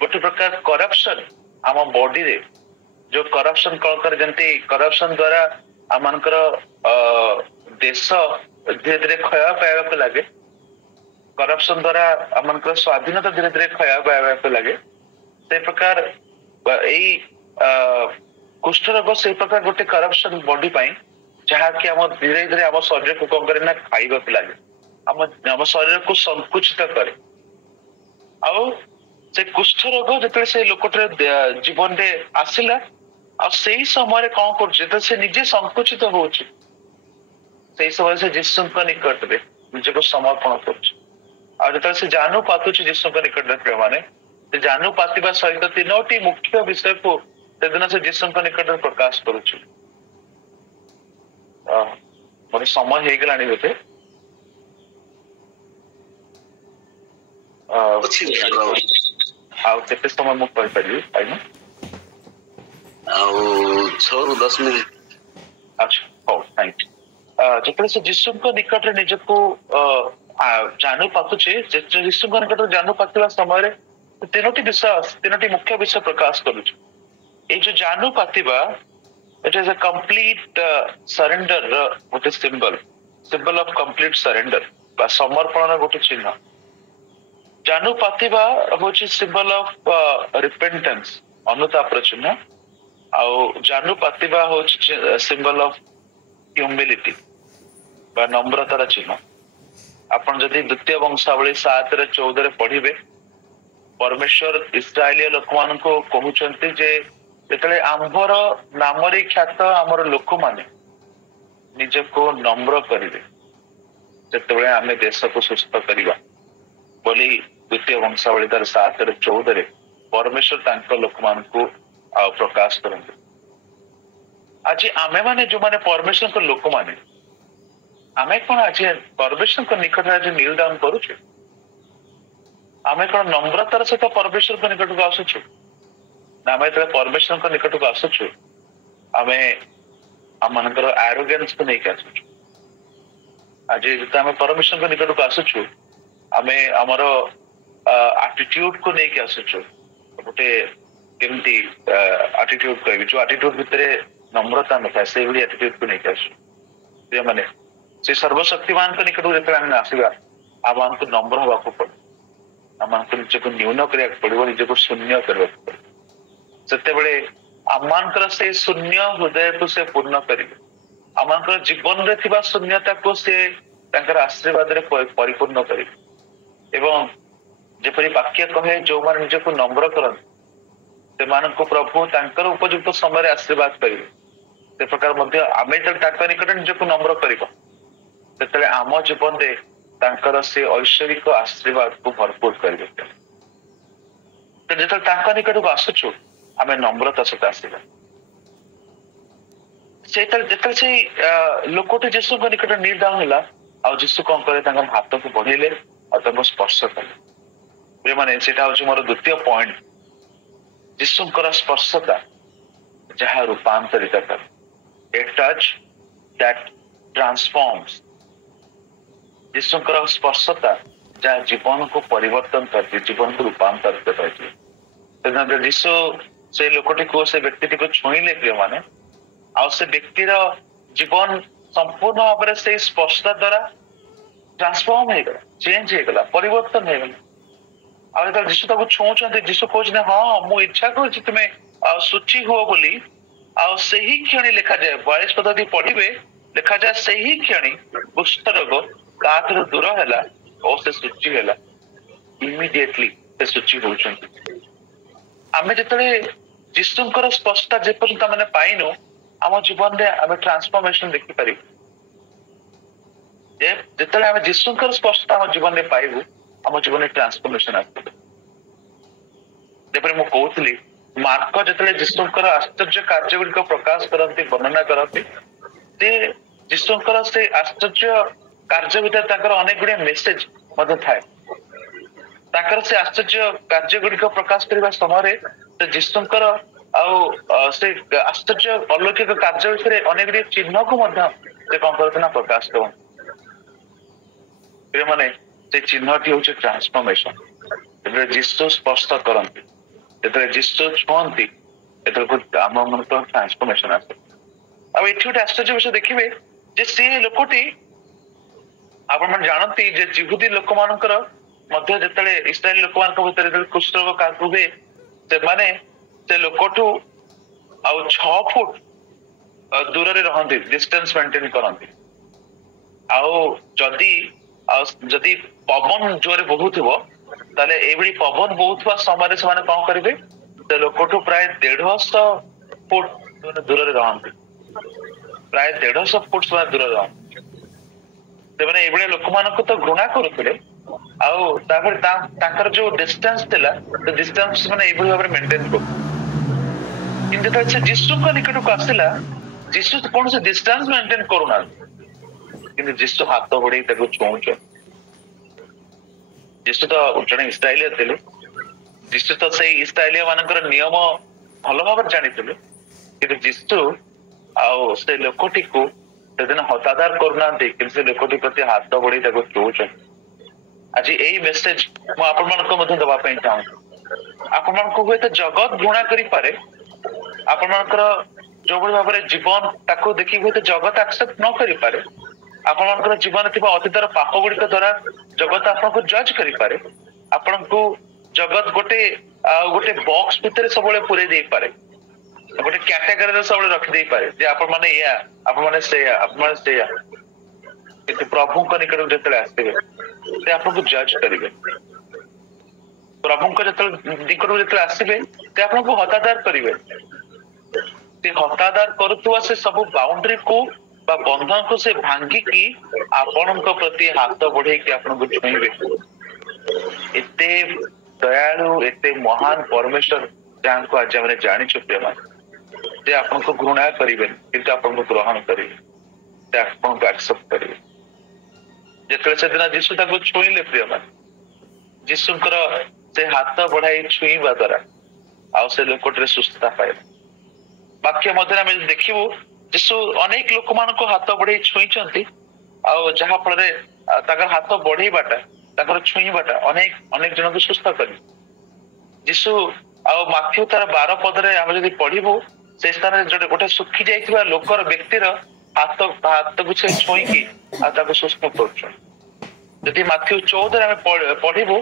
गोटे प्रकार करप्शन आम बॉडी रे जो करप्शन कौन करे जंती करप्शन द्वारा आमनकर देश धीरे धीरे क्षय पाइबा लगे करप्शन द्वारा आमनकर स्वाधीनता धीरे धीरे क्षय पाइबा लगे से प्रकार यही कुष्ठ रोग से प्रकार गोटे करप्शन बॉडी पाई जहाँकि आम धीरे धीरे आम शरीर को कौन करे खाइबा लगे आम शरीर को संकुचित करे आउ से कुष्ठ रोग जो से लोक जीवन रे आसला से समय कौन कर निजे संकुचित हो समय से जीशु निकट में निजे समर्पण कर से जानू पातुच जीशु निकट में मैंने जानू पातिबा सहित तीनोटी मुख्य विषय को सेदिन से जीशु निकट में प्रकाश करुच्ची मोर समय हो गलानी बोधे आते समय मुझे कहीपरि आईना 6 ରୁ 10 मिनट अच्छा हो थैंक यू जो से जीशु निकट निज को जानू पातुचे जीशु निकट जानू पातिबा समय तीनोटी विषय तीनोटी मुख्य विषय प्रकाश करुच ये जो जानू पातिबा it is a complete surrender गोटे सिंबल ऑफ कंप्लीट सरेंडर बा समर्पण गोटे चिन्ह जानू पातिबा होची सिंबल ऑफ रिपेंटेंस अनुतापर चिन्ह आउ जानू पातिबा होची सिंबल ऑफ ह्यूमिलिटी बा नम्रतार चिन्ह आपण जदि द्वितीय वंशावली 7:14 पढ़िबे परमेश्वर इस्राएलिया लोक मान को कहउचंती जे जेतले आंभर नामरे ख्यात आमर लोक माने निज को नम्र करिवे जेतबे आमे देश को सुस्थ करिवा बोली द्वितीय वंशावली 7:14 परमेश्वर तांक लोक मान को प्रकाश करते आज आमे माने जो माने परमेश्वर को लोक माने आमे कौन आज परमेश्वर को निकट आज नील डाउन करुचे आमे कौन नम्रतार सहित परमेश्वर को निकट को आसुछु ना आमे परमेश्वर को निकट को आसुछु आमे आमनकर एरोगेंस को नहीं आसुछु आज जते आमे परमेश्वर को निकट को आसुछु आमे हमरो एटीट्यूड को नहीं आसुछु गोटे केमती एटीट्यूड कहबी जो एटीट्यूड भितरे नम्रता न था से एटीट्यूड को नहीं आसु माने से सर्वशक्तिमान को निकट को जब आसवा आम को नम्र हवा पड़े आम निज को न्यून करा पड़ो निज को शून्य करने से आम से शून्य हृदय को से पूर्ण करेंगे आम जीवन रे थिबा शून्यता को से आशीर्वाद रे परिपूर्ण करेंगे एवं जेपरी वाक्य कहे जो मान निज को नम्र करते से प्रभु तांकर उपयुक्त समय आशीर्वाद करेंगे से प्रकार आम जो निकट निज को नम्र कर आम जीवन रे तांकर से ऐश्वरिक आशीर्वाद को भरपूर करेंगे जो निकट को आसुचु आम नम्रता सहित आसवा से लोकटे जीशु निकट नील डाउन है आ जीशु कौन करे हाथ को बढ़ेले और स्पर्श कले माने मोर द्वितीय पॉइंट जीशुंकर स्पर्शता जहाँ रूपांतरित कर ए टच दैट ट्रांसफॉर्म्स जीशुंकर स्पर्शता जहाँ जीवन को परिवर्तन करती जीवन को रूपांतरित करती यीशु से लोकटी को से व्यक्ति को छुईले प्रिय माने आ से व्यक्तिर जीवन संपूर्ण भाव से स्पर्शता द्वारा ट्रांसफॉर्म हो गला चेंज हो गला परिवर्तन हो गला आ जीशु ताको छुँचते जीशु कहते हाँ मु इच्छा कर तुम्हें सूची हुआ बोली से ही क्षणी लिखा जाए 42 पद पढ़िबे लिखा जाए से ही क्षणी कुष्ठ रोग कातर दूर है और से सूची है इमिडिएटली से सूची होउछंती आमे जतले जीशुंकर स्पष्टता जे पर्यंत माने पाइनो आम जीवन रे आमे ट्रांसफॉर्मेशन देखि पारि जे जतले आमे जीशुंकर स्पष्टता आम जीवन रे पाइबु आम जीवन रे ट्रांसफॉर्मेशन आसे जेपरे मु कहउतली मार्क जतले जीशुंकर आश्चर्य कार्य गुडी को प्रकाश करंती वर्णना करंती ते जीशुंकर से आश्चर्य कार्य भीतर ताकर अनेक गुडी मेसेज मते थाए ताकर से आश्चर्य कार्य गुडी को प्रकाश करबा समय से जीशुंकर आ से आश्चर्य अलौकिक कार्य विषय अनेक गुडी चिन्ह को मध्य से कोन करतना प्रकाश करन ए माने से चिन्हटी होचे ट्रांसफॉर्मेशन एबे जीसु स्पष्ट करंती एतरे जीसु छुंती एतरे को आम मन तो ट्रांसफॉर्मेशन आसे अब एठी गोटे आश्चर्य विषय देखिबे जे से लोकटी आपण मन जानती जे जिहुदी लोक मानकर मध्य जतले इस्राएल लोक मान को भीतर जतले कुष्ठ रोग काकु हुए से माने से लोकटू आ 6 फुट दूर रे रहंती डिस्टेंस मेंटेन करंती जदि पवन जोरे बहुत हो ताले एबडी पवन बहुत समय से कौन करेंगे से लोकठू प्राय 150 फुट दूर रे रहंती प्राय 150 फुट से दूर रहंती से माने एबडी लोक मान को तो घृणा करुले आकर जो डिस्टेंस थिला तो डिस्टेंस माने एबडी भाबरे मेंटेन को किंतु से जीसु को निकट को आसिला जीसु कौन से डिस्टेंस मेंटेन करूना किंतु जीसु हाथ बढ़े ताको छुँच जीसु तो जड़े इस्राएलिया थे जीसु तो से इस्राएलिया मानकर नियम भल भाव जानी कि जीसु आउ से लोकटी को सेदिन हतादार करूना से लोकटी प्रति हाथ बढ़े ताको छुँच आज यही मेसेज मु आपण मानको मध्य दबा पई चाहूँ आपण मानको हुए तो जगत घृणा करि पारे आपण मानकर जो बड़ी भाव जीवन ताको देखि हुए तो जगत एक्सेप्ट न करि पारे आपण मानकर जीवन थिबा अतीतर पाप गुडी द्वारा जगत आपन को जज करि पारे आपण को जगत गोटे गोटे बॉक्स भितर सबले पुरे देई पारे गोटे कैटेगरी रे सबले रख देई पारे जे आपण माने या आपण माने से या आपण माने से या किंतु प्रभु को निकट जतले आसीबे से आपन को जज करिवे प्रभु को जतले निकट जतले आसीबे से आपन को हतादार करिवे से हतादार करुवा से सब बाउंड्री को बा बंधन को से भांगी की आपण को प्रति हाथ बढ़े कि आपण को छुईबे एते दयालु एते महान परमेश्वर जान को आज हमने जानी चुके मान से आपण को घृणा करिवे किंतु आपण को ग्रहण करिवे से आपण को एक्सेप्ट करिवे जेतले से दिन जीसु ताको छुईले प्रिय मान जीसुकर से हाथ बढ़ाई छुईबा द्वारा आ से लोकटरे सुस्थता पाए वाक्य मध्य आम देखिबू जीसु अनेक लोक मान को हाथ बढ़े छुईचंती जहा फल हाथ बढ़ेबाटा छुईबाटा अनेक अनेक जन को सुस्थ कर जीसु माथ्यू तार 12 पदरे आम जब पढ़ू से स्थान जो गोटे सुखी जाइथिबा लोकर व्यक्तिर हाथ को से छुईकी सुस्थ कर माथ्यू 14 आम पढ़ू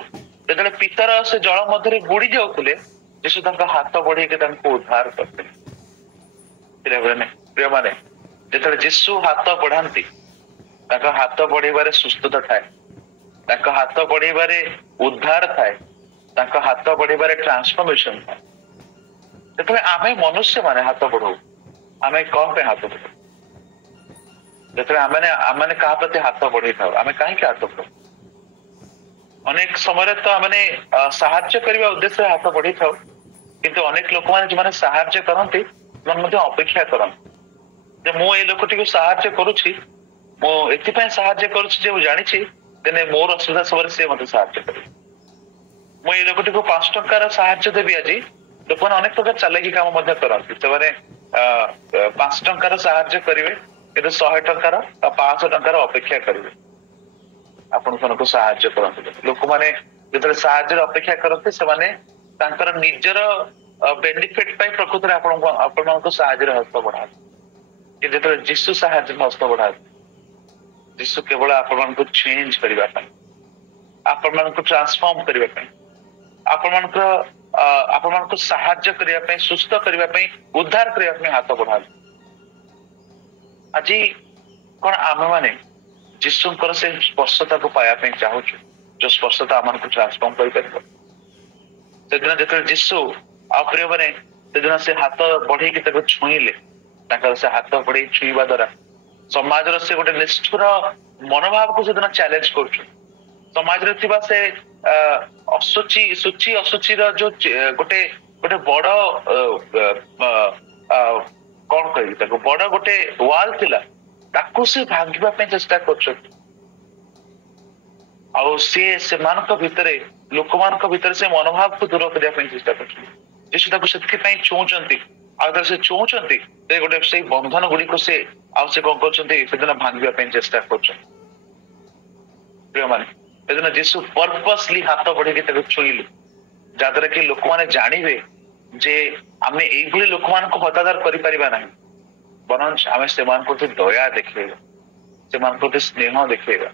जो पितार से जल मध्य बुड़ी जाऊे जीसु हाथ बढ़े उद्धार करते प्रिय माने जेतले जीसु हाथ बढ़ाती हाथ बढ़ेबारे सुस्थता थाए हाथ बढ़ेबारे उद्धार थाए हाथ बढ़ेबारे ट्रांसफॉर्मेशन थाए जेतले आमे मनुष्य माने हाथ बढ़ाऊ आमे कौन पे हाथ बढ़ाऊ जेतले आमे कहा प्रति हाथ बढ़े था आमे काहे के हाथ बढ़ाऊ अनेक समय तो आमे साहाय्य करबा उद्देश्य हाथ बढ़ी था किंतु अनेक लोक माने जे माने साहाय्य करंती मन अपेक्षा करंती जे मु ए लोकटी को साहाय्य करूछि मु एथिपय साहाय्य करूछि जे मु जानिछि तेने मोर असुविधा समय से मते साहाय्य करे मु ए लोकटी को 5 टंकार साहाय्य देबी आज लोक अनेक प्रकार चालाकी काम मध्य करंती से माने 5 टंकार साहाय्य करिवे किंतु 100 टंकार 500 टंकार अपेक्षा करिवे ଆପଣ ସେମାନଙ୍କୁ ସାହାଯ୍ୟ କରନ୍ତି। ଲୋକମାନେ ଯେତେବେଳେ ସାହାଯ୍ୟର ଅପେକ୍ଷା କରନ୍ତି ସେମାନେ ତାଙ୍କର ନିଜର ବେନିଫିଟ ପାଇଁ ପ୍ରକୃତରେ ଆପଣଙ୍କୁ ସାହାଯ୍ୟର ହସ୍ତ ବଢାନ୍ତି। କିନ୍ତୁ ଯେତେବେଳେ ଯୀଶୁ ସାହାଯ୍ୟର ହସ୍ତ ବଢାନ୍ତି, ଯୀଶୁ କେବଳ ଆପଣମାନଙ୍କୁ ଚେଞ୍ଜ କରିବା ପାଇଁ, ଆପଣମାନଙ୍କୁ ଟ୍ରାନ୍ସଫର୍ମ କରିବା ପାଇଁ, ଆପଣମାନଙ୍କୁ ସାହାଯ୍ୟ କରିବା ପାଇଁ, ସୁସ୍ଥ କରିବା ପାଇଁ, ଉଦ୍ଧାର କରିବା ପାଇଁ ହାତ ବଢାନ୍ତି। ଆଜି କଣ ଆମେମାନେ ଯୀଶୁଙ୍କର ସେ ସ୍ପର୍ଶତାକୁ ପାଇବା ପାଇଁ ଚାହୁଁଛୁ, ଯୋଉ ସ୍ପର୍ଶତା ଆମମାନଙ୍କୁ ଟ୍ରାନ୍ସଫର୍ମ କରିପାରିବ? ସେଦିନ ଯେତେବେଳେ ଯୀଶୁ ଆଉ ପ୍ରିୟମାନେ ସେଦିନ ସେ ହାତ ବଢେଇକି ତାକୁ ଛୁଇଁଲେ, ତାଙ୍କର ସେ ହାତ ବଢେଇ ଛୁଇଁବା ଦ୍ୱାରା ସମାଜର ସେ ଗୋଟେ ନିଷ୍ଠୁର ମନୋଭାବକୁ ସେଦିନ ଚ୍ୟାଲେଞ୍ଜ କରୁଛୁ। ସମାଜରେ ଥିବା ସେ ଅଶୁଚିର ଯୋଉ ଗୋଟେ ବଡ କଣ କହିବି ତାକୁ, ବଡ ଗୋଟେ ୱାଲ ଥିଲା, ତାକୁ ସେ ଭାଙ୍ଗିବା ପାଇଁ ଚେଷ୍ଟା କରୁଛନ୍ତି। ଆଉ ସିଏ ସେମାନଙ୍କ ଭିତରେ, ଲୋକମାନଙ୍କ ଭିତରେ ସେ ମନୋଭାବକୁ ଦୂର କରିବା ପାଇଁ ଚେଷ୍ଟା କରୁଛନ୍ତି। ଯୀଶୁ ତାକୁ ସେଥିପାଇଁ ଛୁଉଁଛନ୍ତି। ଆଉ ଯେତେବେଳେ ସେ ଛୁଉଁଛନ୍ତି, ସେ ଗୋଟେ ସେଇ ବନ୍ଧନ ଗୁଡିକୁ ସେ କଣ କରୁଛନ୍ତି, ସେଦିନ ଭାଙ୍ଗିବା ପାଇଁ ଚେଷ୍ଟା କରୁଛନ୍ତି। ପ୍ରିୟମାନେ, ସେଦିନ ଯୀଶୁ ପର୍ପସଲି ହାତ ବଢେଇକି ତାକୁ ଛୁଇଁଲେ, ଯାହାଦ୍ୱାରା କି ଲୋକମାନେ ଜାଣିବେ ଯେ ଆମେ ଏଇଭଳି ଲୋକମାନଙ୍କୁ ହତାଦାର କରିପାରିବା ନାହିଁ, ବରଂ ଆମେ ସେମାନଙ୍କ ପ୍ରତି ଦୟା ଦେଖେଇବା, ସେମାନଙ୍କ ପ୍ରତି ସ୍ନେହ ଦେଖେଇବା,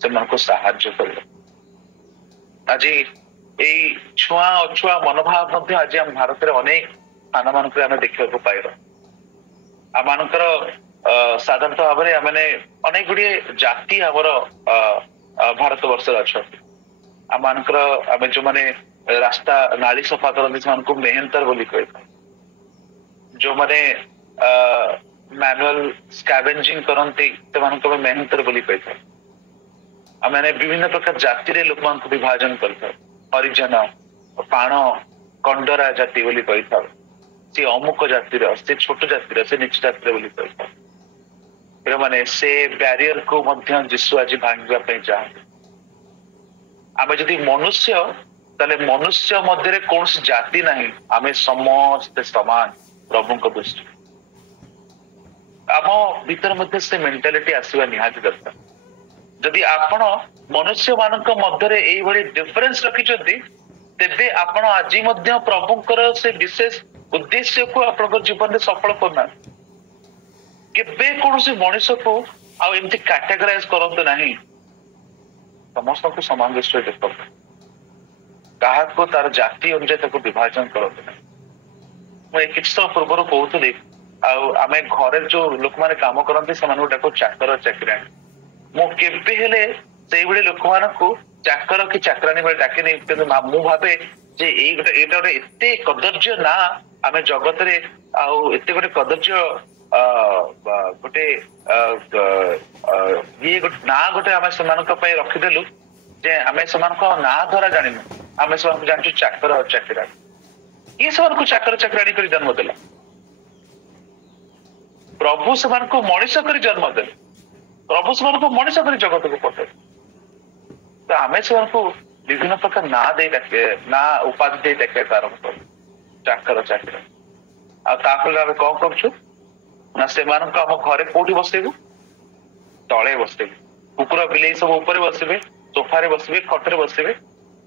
ସେମାନଙ୍କୁ ସାହାଯ୍ୟ କରିବା। ଆଜି ଏଇ ଛୁଆଁ ଅଛୁଆଁ ମନୋଭାବ ମଧ୍ୟ ଆଜି ଆମ ଭାରତରେ ଅନେକ ସ୍ଥାନ ମାନଙ୍କରେ ଆମେ ଦେଖିବାକୁ ପାଇବା। ଆମମାନଙ୍କର ସାଧାରଣତଃ ଭାବରେ ଆମେ ଅନେକ ଗୁଡିଏ ଜାତି ଆମର ଭାରତ ବର୍ଷରେ ଅଛନ୍ତି। ଆମମାନଙ୍କର ଆମେ ଯୋଉମାନେ ରାସ୍ତା ନାଳି ସଫା କରନ୍ତି ସେମାନଙ୍କୁ ମେହେନ୍ତର ବୋଲି କହିଥାଉ। ଯୋଉମାନେ ମ୍ୟାନୁଆଲ ସ୍କାଭେଞ୍ଜିଂ କରନ୍ତି ସେମାନଙ୍କୁ ଆମେ ମେହେନ୍ତର ବୋଲି କହିଥାଉ। ଆମେ ବିଭିନ୍ନ ପ୍ରକାର ଜାତିରେ ଲୋକମାନଙ୍କୁ ବିଭାଜନ କରିଥାଉ। ହରିଜନ, ପାଣ, କଣ୍ଡରା ଜାତି ବୋଲି କହିଥାଉ। ସେ ଅମୁକ ଜାତିର, ସେ ଛୋଟ ଜାତିର, ସେ ନିଚ ଜାତିର ବୋଲି କହିଥାଉ। ମାନେ ସେ ବ୍ୟାରିୟରକୁ ମଧ୍ୟ ଯୀଶୁ ଆଜି ଭାଙ୍ଗିବା ପାଇଁ ଚାହାନ୍ତି। ଆମେ ଯଦି ମନୁଷ୍ୟ, ତାହେଲେ ମନୁଷ୍ୟ ମଧ୍ୟରେ କୌଣସି ଜାତି ନାହିଁ, ଆମେ ସମସ୍ତେ ସମାନ ପ୍ରଭୁଙ୍କ ଦୃଷ୍ଟିରେ। ଆମ ଭିତରେ ମଧ୍ୟ ସେ ମେଣ୍ଟାଲିଟି ଆସିବା ନିହାତି ଦରକାର। ଯଦି ଆପଣ ମନୁଷ୍ୟ ମାନଙ୍କ ମଧ୍ୟରେ ଏଇଭଳି ଡିଫରେନ୍ସ ରଖିଛନ୍ତି, ତେବେ ଆପଣ ଆଜି ମଧ୍ୟ ପ୍ରଭୁଙ୍କର ସେ ବିଶେଷ ଉଦ୍ଦେଶ୍ୟକୁ ଆପଣଙ୍କ ଜୀବନରେ ସଫଳ କରୁନାହାନ୍ତି। କେବେ କୌଣସି ମଣିଷକୁ ଆଉ ଏମିତି କାଟାଗୋରାଇଜ କରନ୍ତୁ ନାହିଁ। ସମସ୍ତଙ୍କୁ ସମାନ ଦୃଷ୍ଟିରେ ଦେଖନ୍ତୁ, କାହାକୁ ତାର ଜାତି ଅନୁଯାୟୀ ତାକୁ ବିଭାଜନ କରନ୍ତୁ ନାହିଁ। ମୁଁ ଏଇ କିଛି ସମୟ ପୂର୍ବରୁ କହୁଥିଲି, ଆଉ ଆମେ ଘରେ ଯୋଉ ଲୋକମାନେ କାମ କରନ୍ତି ସେମାନଙ୍କୁ ଡାକୁ ଚାକର ଚାକିରାଣୀ। ମୁଁ କେବେ ହେଲେ ସେଇଭଳି ଲୋକମାନଙ୍କୁ ଚାକର କି ଚାକରାଣୀ ଭଳି ଡାକିନି। କିନ୍ତୁ ମୁଁ ଭାବେ ଯେ ଏଇଟା ଗୋଟେ ଏତେ କଦର୍ଯ୍ୟ ନା ଆମେ ଜଗତରେ, ଆଉ ଏତେ ଗୋଟେ କଦର୍ଯ୍ୟ ଗୋଟେ ନାଁ ଗୋଟେ ଆମେ ସେମାନଙ୍କ ପାଇଁ ରଖିଦେଲୁ ଯେ ଆମେ ସେମାନଙ୍କ ନାଁ ଦ୍ୱାରା ଜାଣିନୁ, ଆମେ ସେମାନଙ୍କୁ ଜାଣିଛୁ ଚାକର ଆଉ ଚାକିରାଣୀ। କିଏ ସେମାନଙ୍କୁ ଚାକର ଚାକିରାଣୀ କରି ଜନ୍ମ ଦେଲା? ପ୍ରଭୁ ସେମାନଙ୍କୁ ମଣିଷ କରି ଜନ୍ମ ଦେଲେ। ପ୍ରଭୁ ସେମାନଙ୍କୁ ମଣିଷ କରି ଜଗତକୁ ପଠେଇଲେ। ତ ଆମେ ସେମାନଙ୍କୁ ବିଭିନ୍ନ ପ୍ରକାର ନାଁ ଦେଇ ଡାକେ, ନାଁ ଉପାଧି ଦେଇ ଡାକିବାକୁ ଆରମ୍ଭ କରୁ, ଚାକର ଚାକିରାଣୀ। ଆଉ ତାପରେ ଆମେ କଣ କରୁଛୁ ନା ସେମାନଙ୍କୁ ଆମ ଘରେ କୋଉଠି ବସେଇବୁ? ତଳେ ବସେଇବୁ। କୁକୁର ବିଲେଇ ସବୁ ଉପରେ ବସିବେ, ସୋଫାରେ ବସିବେ, ଖଟରେ ବସିବେ,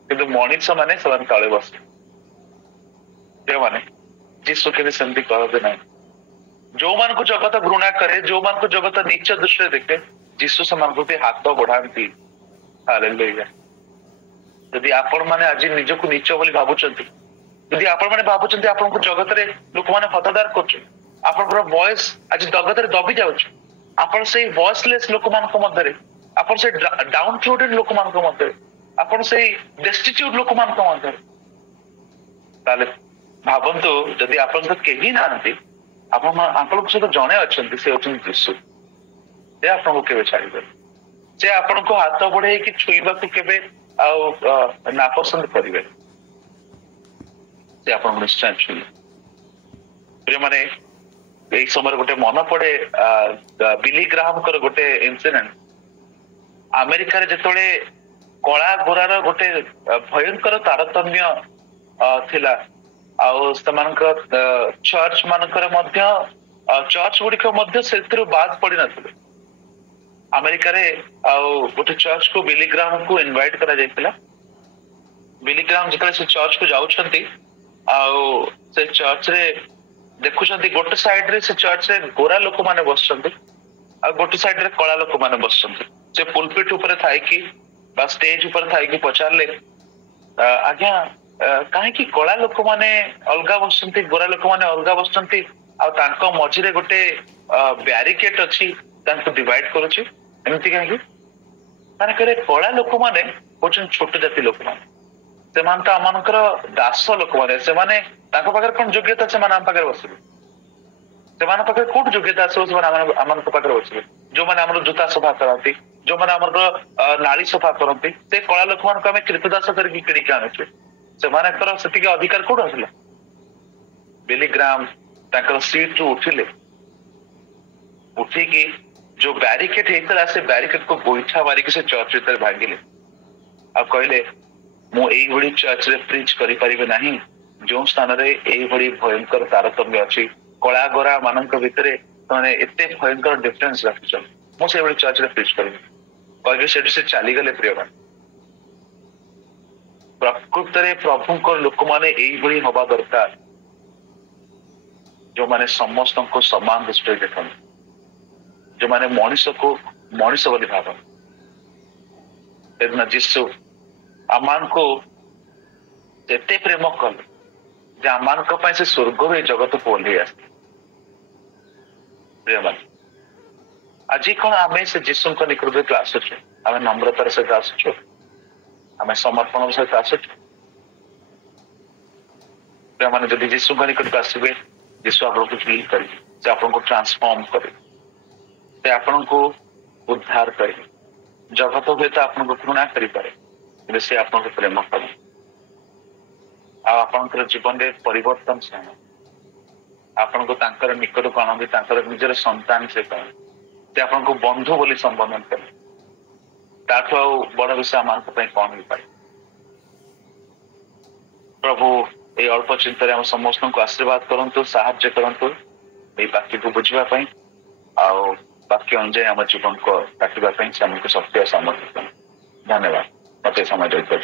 କିନ୍ତୁ ମଣିଷ ମାନେ ସେମାନେ ତଳେ ବସିବେ। ଯେଉଁମାନେ ଯୀଶୁ କେବେ ସେମିତି କରନ୍ତି ନାହିଁ। ଯୋଉମାନଙ୍କୁ ଜଗତ ଘୃଣା କରେ, ଯୋଉମାନଙ୍କୁ ଜଗତ ନୀଚ ଦୃଷ୍ଟିରେ ଦେଖେ, ଯୀଶୁ ସେମାନଙ୍କ ପ୍ରତି ହାତ ବଢାନ୍ତି। ହାଲେଲୁୟା। ଯଦି ଆପଣ ମାନେ ଆଜି ନିଜକୁ ନୀଚ ବୋଲି ଭାବୁଛନ୍ତି, ଯଦି ଆପଣ ମାନେ ଭାବୁଛନ୍ତି ଆପଣଙ୍କୁ ଜଗତରେ ଲୋକମାନେ ହତାଦାର କରୁଛନ୍ତି, ଆପଣଙ୍କର ଭଏସ ଆଜି ଜଗତରେ ଦବି ଯାଉଛି, ଆପଣ ସେଇ ଭଏସଲେସ୍ ଲୋକମାନଙ୍କ ମଧ୍ୟରେ, ଆପଣ ସେଇ ଡାଉନ ଥ୍ରୋଟେଡ ଲୋକମାନଙ୍କ ମଧ୍ୟରେ, ଆପଣ ସେଇ ଡେଷ୍ଟିଚ୍ୟୁଟ ଲୋକମାନଙ୍କ ମଧ୍ୟରେ, ତାହେଲେ ଭାବନ୍ତୁ ଯଦି ଆପଣଙ୍କ କେହି ନାହାନ୍ତି, ଆପଣଙ୍କ ସହିତ ଜଣେ ଅଛନ୍ତି, ସେ ହଉଛନ୍ତି ଯୀଶୁ। ସେ ଆପଣଙ୍କୁ କେବେ ଛାଡିବେନି। ସେ ଆପଣଙ୍କୁ ହାତ ବଢେଇକି ଛୁଇଁବାକୁ କେବେ ଆଉ ନାପସନ୍ଦ କରିବେନି। ସେ ଆପଣଙ୍କୁ ନିଶ୍ଚୟ ଛୁଇଁବେ। ପ୍ରିୟମାନେ, ଏଇ ସମୟରେ ଗୋଟେ ମନେ ପଡେ ବିଲି ଗ୍ରାହାମଙ୍କର ଗୋଟେ ଇନସିଡେଣ୍ଟ। ଆମେରିକାରେ ଯେତେବେଳେ କଳା ଗୋରାର ଗୋଟେ ଭୟଙ୍କର ତାରତମ୍ୟ ଥିଲା, ଆଉ ସେମାନଙ୍କ ଚର୍ଚ୍ଚ ମାନଙ୍କରେ ମଧ୍ୟ, ଚର୍ଚ୍ଚ ଗୁଡିକ ମଧ୍ୟ ସେଥିରୁ ବାଦ ପଡିନଥିଲେ। अमेरिका रे गोटे चर्च को बिलीग्राम को इनवाइट करा जायतिला। बिलीग्राम जतले से चर्च को जाउछंती से चर्च रे देखुछंती गोटे साइड रे से चर्च रे गोरा लोक माने बसछंती आ गोटे साइड रे कला लोक माने बसछंती। से पुलपिट ऊपर थाई कि बा स्टेज ऊपर थाई कि पचारले आज्ञा काहे कि कला लोक माने अलगा बसछंती गोरा लोक माने अलगा बसछंती आ तांको मझिरे गोटे बैरिकेड अछि तांको डिवाइड करूछि एमति काहे कि माने करे कला लोक माने होचन छोट जाति लोक माने सेमान तो आमनकर दास लोक माने सेमाने तांको पाखर कोन योग्यता से माने आम पाखर बसिबे सेमान पाखर कोट योग्यता से सेमान आमनक पाखर बसिबे जो माने हमर जूता सफा करंती जो माने हमर नाली सफा करंती से कला लोक मान को हमें कृतदास करके किडी के आनछे सेमाने कर सेति के अधिकार कोड आसला। बिलीग्राम तांकर सीट रो उठिले उठी की जो बैरिकेड हेतला से बैरिकेड को गोइठा मारी के से चर्च भीतर भागिले आ कहले मु एई बडी चर्च रे प्रीच करि परिबे नाही जो स्थान रे एई बडी भयंकर तारतम्य अछि कला गोरा मानक भितरे माने एते भयंकर डिफरेंस रखछ मु से बडी चर्च रे प्रीच करिबे कहले सेठी से चली गले प्रिय बा। प्रकृत रे प्रभु को लोक माने एई बडी होबा दरकार जो माने समस्त को समान दृष्टि देखन जो माने मनुष्य को मनुष्य बोली भावन एतना जिसु आमान को एते प्रेम कल जे आमान को पय से स्वर्ग रे जगत को ओल्हे आस्ते प्रियमान आज कोन आमे से जिसु को निकट के आसुछु आमे नम्रतार से आसुछु आमे समर्पण से आसुछु प्रियमान जदि जिसु को निकट आसबे जिसु आपन को हील करे से आपन को ट्रांसफॉर्म करे से आपन को उद्धार करे जगत हो तो आपन को घृणा करि पारे से आपन को प्रेम करे आपन जीवन रे परिवर्तन से आपन को तांकर निकट को आनंदी तांकर निजर संतान से कहे से आपन को बंधु बोली संबोधन करे ताठो बड़ विषय मान कौन हो पाए। प्रभु ये अल्प चिंतन हम समस्त को आशीर्वाद करंतु साहाय्य करंतु ये वाक्य को बुझिबा पई आ वाक्य अनुसार हम जीवन को काटिबा पई हमको शक्ति और सामर्थ्य। धन्यवाद मते समय देइतु।